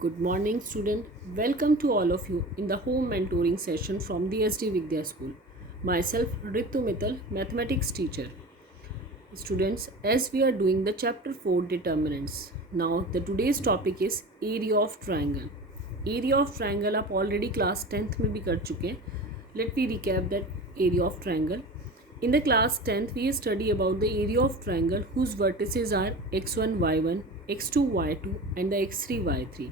Good morning, student. Welcome to all of you in the home mentoring session from the SD Vidya School. Myself, Ritu Mittal, mathematics teacher. Students, as we are doing the chapter 4 determinants. Now, the today's topic is area of triangle. Area of triangle आप already class 10th में भी कर चुके हैं. Let me recap that area of triangle. In the class 10th, we study about the area of triangle whose vertices are x1, y1, x2, y2 and the x3, y3.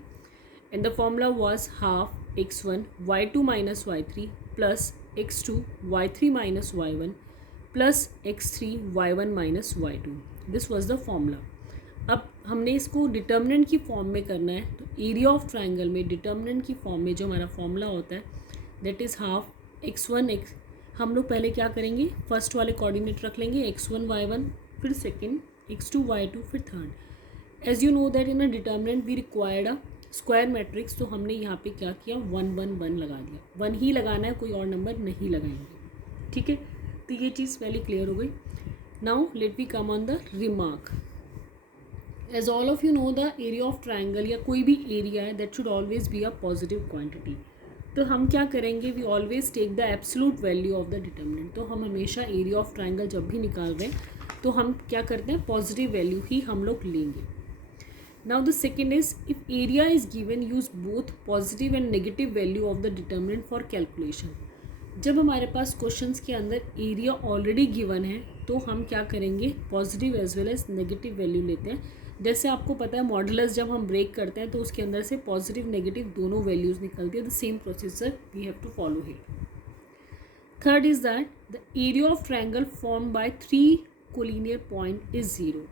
And the formula was half x1 y2 minus y3 plus x2 y3 minus y1 plus x3 y1 minus y2. This was the formula. अब हमने इसको determinant की form में करना है. तो area of triangle में determinant की फॉर्म में जो हमारा फॉर्मूला होता है that is half x1 x. हम लोग पहले क्या करेंगे, फर्स्ट वाले कोऑर्डिनेट रख लेंगे x1 y1, फिर सेकेंड x2 y2, फिर third. As you know that in a determinant we required a square matrix. तो हमने यहाँ पे क्या किया, 1 1 1 लगा दिया. 1 ही लगाना है, कोई और नंबर नहीं लगाएंगे. ठीक है, तो ये चीज़ पहले क्लियर हो गई. Now let we come on the remark. As all of you know the area of triangle या कोई भी एरिया है that should always be a positive quantity. तो हम क्या करेंगे, we always take the absolute value of the determinant. तो हम हमेशा एरिया ऑफ ट्राइंगल जब भी निकाल रहे हैं तो हम क्या करते हैं, पॉजिटिव वैल्यू ही हम लोग लेंगे. Now the second is, if area is given, use both positive and negative value of the determinant for calculation. जब हमारे पास क्वेश्चंस के अंदर एरिया ऑलरेडी गिवन है तो हम क्या करेंगे, positive as well as negative value लेते हैं. जैसे आपको पता है मॉडुलस जब हम ब्रेक करते हैं तो उसके अंदर से पॉजिटिव नेगेटिव दोनों वैल्यूज़ निकलती है. The same procedure we have to follow here. Third is that the area of triangle form by 3 collinear point is 0.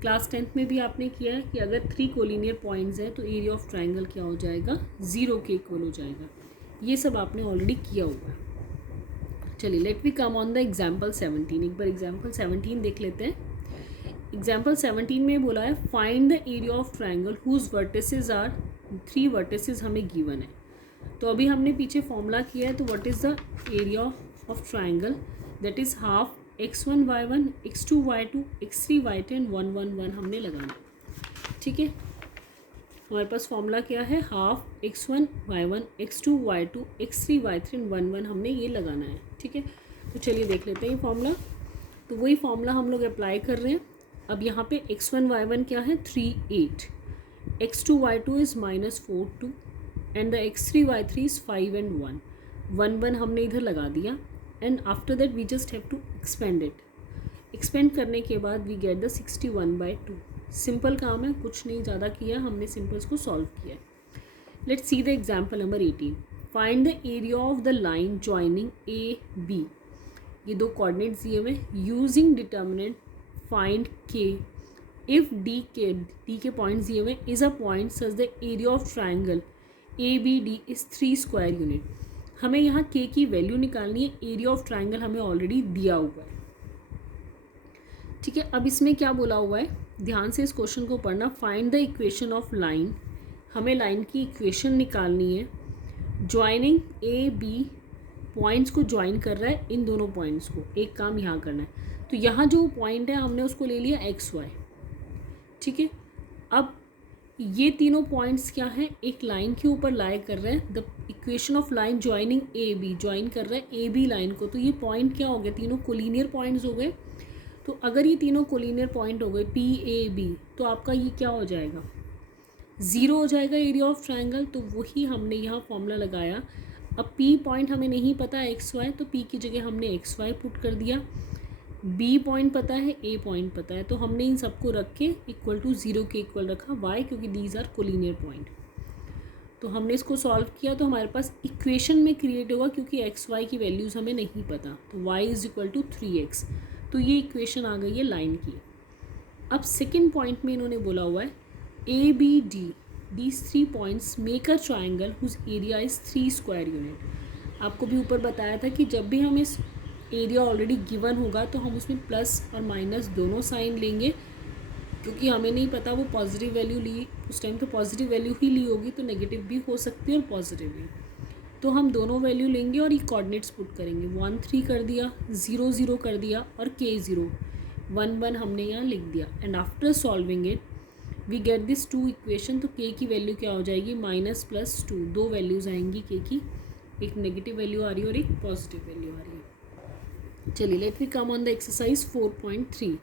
Class 10th में भी आपने किया है कि अगर 3 कोलिनियर पॉइंट्स हैं तो एरिया ऑफ ट्राइंगल क्या हो जाएगा, 0 के इक्वल हो जाएगा. ये सब आपने ऑलरेडी किया हुआ है. चलिए let we come on the example 17. एक बार एग्जाम्पल 17 देख लेते हैं. एग्जाम्पल 17 में बोला है find the area of triangle whose vertices are 3 vertices हमें गिवन है. तो अभी हमने पीछे फॉर्मूला किया है. तो what is the area of triangle, that is half x1 y1, x2 y2, x3 y2 and 1 1 1 हमने लगाना. ठीक है, हमारे पास फॉर्मूला क्या है, half x1 y1, x2 y2, x3 y3 and 1 1 हमने ये लगाना है. ठीक है, तो चलिए देख लेते हैं ये फॉर्मूला. तो वही फॉर्मूला हम लोग अप्लाई कर रहे हैं. अब यहाँ पे x1 y1 क्या है, 3 8, x2 y2 is -4 2 and the x3 y3 is 5 and 1. 1 1 हमने इधर लगा दिया. And after that we just have to expand it. Expand करने के बाद वी गेट द 61/2. सिंपल काम है, कुछ नहीं ज़्यादा किया, हमने सिंपल्स को सॉल्व किया है. Let's see the example number 18. Find the area of the line joining A B. ये 2 कोऑर्डिनेट्स दिए हुए. Using determinant find K if D के पॉइंट्स दिए हुए is a point such the area of triangle A B D is 3 square unit. हमें यहाँ K की value निकालनी है. एरिया ऑफ ट्राइंगल हमें ऑलरेडी दिया हुआ है. ठीक है, अब इसमें क्या बोला हुआ है, ध्यान से इस क्वेश्चन को पढ़ना. Find the equation of line. हमें लाइन की इक्वेशन निकालनी है. ज्वाइनिंग ए बी, पॉइंट्स को ज्वाइन कर रहा है इन दोनों पॉइंट्स को. एक काम यहाँ करना है. तो यहाँ जो पॉइंट है हमने उसको ले लिया एक्स वाई. ठीक है, अब ये तीनों पॉइंट्स क्या हैं, एक लाइन के ऊपर लाई कर रहे हैं. The equation of line joining A B, join कर रहा है ए बी लाइन को. तो ये पॉइंट क्या हो गए, तीनों कोलिनियर पॉइंट्स हो गए. तो अगर ये तीनों कोलिनियर पॉइंट हो गए पी ए बी, तो आपका ये क्या हो जाएगा, 0 हो जाएगा एरिया ऑफ ट्राइंगल. तो वही हमने यहाँ फॉर्मूला लगाया. अब पी पॉइंट हमें नहीं पता एक्स वाई, तो पी की जगह हमने एक्स वाई पुट कर दिया. बी पॉइंट पता है, ए पॉइंट पता है, तो हमने इन सबको रख के इक्वल टू 0 के इक्वल रखा. वाई क्योंकि दीज आर कोलिनियर पॉइंट. तो हमने इसको सॉल्व किया तो हमारे पास इक्वेशन में क्रिएट होगा क्योंकि एक्स वाई की वैल्यूज़ हमें नहीं पता. तो Y is equal to 3x. तो ये इक्वेशन आ गई है लाइन की. अब सेकेंड पॉइंट में इन्होंने बोला हुआ है A B D, these 3 points make a triangle whose area is 3 square unit. आपको भी ऊपर बताया था कि जब भी हम इस एरिया ऑलरेडी गिवन होगा तो हम उसमें प्लस और माइनस दोनों साइन लेंगे क्योंकि हमें नहीं पता वो पॉजिटिव वैल्यू ली उस टाइम. तो पॉजिटिव वैल्यू ही ली होगी, तो नेगेटिव भी हो सकती है और पॉजिटिव भी. तो हम दोनों वैल्यू लेंगे और ये कोऑर्डिनेट्स पुट करेंगे. 1 3 कर दिया, 0 0 कर दिया और k 0 1 1 हमने यहाँ लिख दिया. And after solving it we get this two equation, तो के की वैल्यू क्या हो जाएगी माइनस प्लस टू, दो वैल्यूज़ आएंगी के की, एक नेगेटिव वैल्यू आ रही है और एक पॉजिटिव वैल्यू आ रही है। चलिए let we come on the exercise 4.3।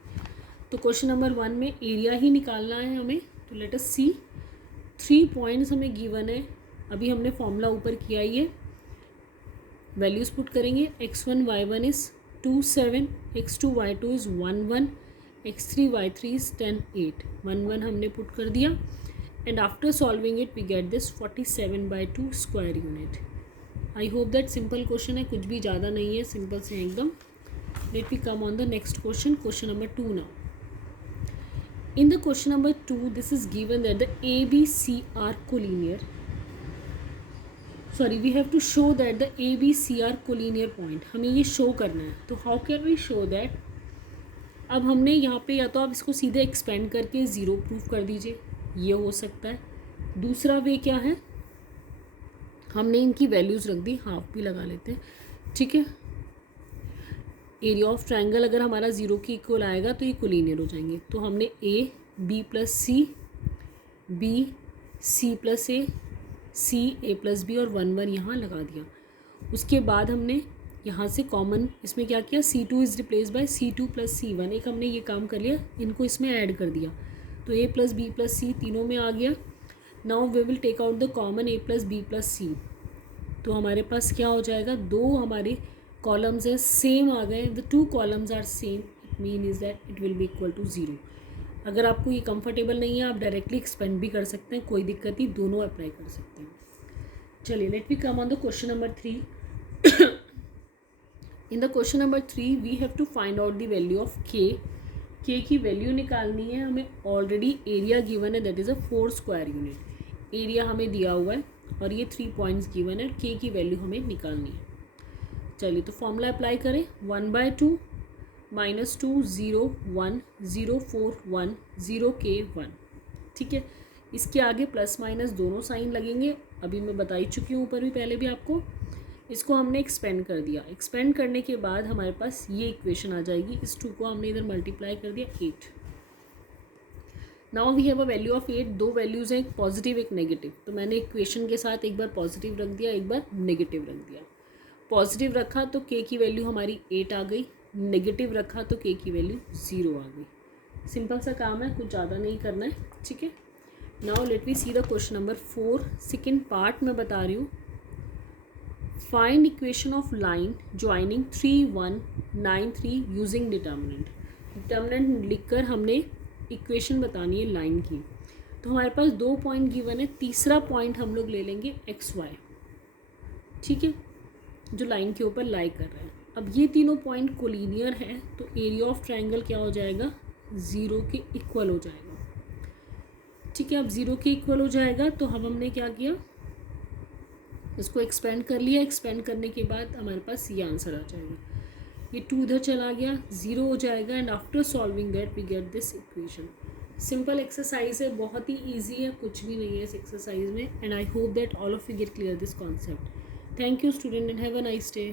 तो क्वेश्चन नंबर 1 में एरिया ही निकालना है हमें, तो लेट अस सी। 3 पॉइंट्स हमें गिवन है, अभी हमने फॉर्मूला ऊपर किया ही है, वैल्यूज़ पुट करेंगे। x1 y1 is 2 7, x2 y2 is 1 1, x3 y3 is 10 8, 1 1 हमने पुट कर दिया and after solving it we get this 47/2 square unit. I hope that simple question है, कुछ भी ज़्यादा नहीं है, सिंपल से है एकदम। Let we come on the next question, question number 2 now. In the question number 2, this is given that the A, B, C are collinear. Sorry, we have to show that the A, B, C are collinear point. हमें ये show करना है, तो how can we show that? अब हमने यहाँ पे या तो आप इसको सीधे एक्सपेंड करके ज़ीरो प्रूफ कर दीजिए, ये हो सकता है। दूसरा वे क्या है, हमने इनकी वैल्यूज़ रख दी, हाफ भी लगा लेते हैं, ठीक है। एरिया ऑफ ट्रायंगल अगर हमारा ज़ीरो के इक्वल आएगा तो ये कोलिनियर हो जाएंगे। तो हमने A B plus C, B C plus A, C A plus B और 1 1 यहाँ लगा दिया। उसके बाद हमने यहाँ से कॉमन इसमें क्या किया, C2 is replace by C2 plus C1, एक हमने ये काम कर लिया, इनको इसमें ऐड कर दिया, तो A plus B plus C तीनों में आ गया। Now we will take out the common A plus B plus C, तो हमारे पास क्या हो जाएगा, दो हमारे कॉलम्स है सेम आ गए, the two columns are same, it mean is that it will be equal to zero. अगर आपको ये कंफर्टेबल नहीं है आप डायरेक्टली एक्सपेंड भी कर सकते हैं, कोई दिक्कत नहीं, दोनों अप्लाई कर सकते हैं। चलिए let we come on the question number 3। In the question number 3 we have to find out the value of K की वैल्यू निकालनी है हमें। ऑलरेडी एरिया गिवन है, that is a 4 square unit, area हमें दिया हुआ है और ये 3 पॉइंट्स गिवन है, के की वैल्यू हमें निकालनी है। चलिए तो फॉर्मूला अप्लाई करें, 1/2 -2 0 1 0 4 1 0 के 1, ठीक है। इसके आगे प्लस माइनस दोनों साइन लगेंगे, अभी मैं बता ही चुकी हूँ ऊपर भी पहले भी आपको। इसको हमने एक्सपेंड कर दिया, एक्सपेंड करने के बाद हमारे पास ये इक्वेशन आ जाएगी, इस 2 को हमने इधर मल्टीप्लाई कर दिया 8। Now we have a value of 8, दो वैल्यूज़ हैं, एक पॉजिटिव एक नेगेटिव, तो मैंने इक्वेशन के साथ एक बार पॉजिटिव रख दिया, एक बार नेगेटिव रख दिया। पॉजिटिव रखा तो के की वैल्यू हमारी 8 आ गई, नेगेटिव रखा तो के की वैल्यू 0 आ गई। सिंपल सा काम है, कुछ ज़्यादा नहीं करना है, ठीक है। Now let we see the question number 4, second part में बता रही हूँ। Find equation of line joining 3 1 9 3 using determinant. Determinant लिखकर हमने इक्वेशन बतानी है लाइन की। तो हमारे पास 2 पॉइंट गिवन है, तीसरा पॉइंट हम लोग ले लेंगे XY, ठीक है, जो लाइन के ऊपर लाई कर रहे हैं। अब ये तीनों पॉइंट कोलिनियर है, तो एरिया ऑफ ट्रायंगल क्या हो जाएगा, 0 के इक्वल हो जाएगा, ठीक है। अब 0 के इक्वल हो जाएगा तो हमने क्या किया, इसको एक्सपेंड कर लिया, एक्सपेंड करने के बाद हमारे पास ये आंसर आ जाएगा, ये 2 इधर चला गया, 0 हो जाएगा and after solving that we get this equation. Simple exercise है, बहुत ही ईजी है, कुछ भी नहीं है इस एक्सरसाइज में, and I hope that all of you get clear this concept. Thank you student and have a nice day.